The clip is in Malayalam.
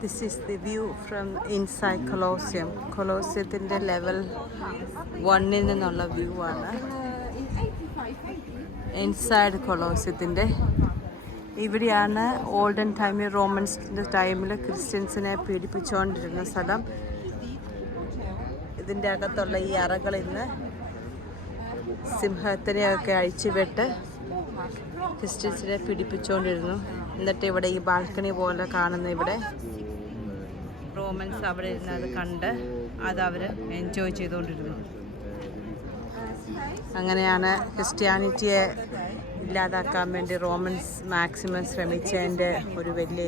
This is the view from inside Colosseum. Colosseumത്തിന്റെ ലെവൽ 1 നിന്നുള്ള വ്യൂ ആണ്. ഇൻസൈഡ് കൊളോസ്യത്തിൻ്റെ ഇവിടെയാണ് ഓൾഡൻ ടൈമിൽ റോമൻസിൻ്റെ ടൈമിൽ ക്രിസ്ത്യൻസിനെ പീഡിപ്പിച്ചുകൊണ്ടിരുന്ന സ്ഥലം. ഇതിൻ്റെ അകത്തുള്ള ഈ അറകളിൽ നിന്ന് സിംഹത്തിനെയൊക്കെ അഴിച്ചുവിട്ട് ക്രിസ്ത്യൻസിനെ പീഡിപ്പിച്ചുകൊണ്ടിരുന്നു. എന്നിട്ട് ഇവിടെ ഈ ബാൽക്കണി പോലെ കാണുന്ന ഇവിടെ റോമൻസ് അവിടെ ഇരുന്ന് അത് കണ്ട് അത് അവർ എൻജോയ് ചെയ്തുകൊണ്ടിരുന്നു. അങ്ങനെയാണ് ക്രിസ്ത്യാനിറ്റിയെ ഇല്ലാതാക്കാൻ വേണ്ടി റോമൻസ് മാക്സിമം ശ്രമിച്ചതിൻ്റെ ഒരു വലിയ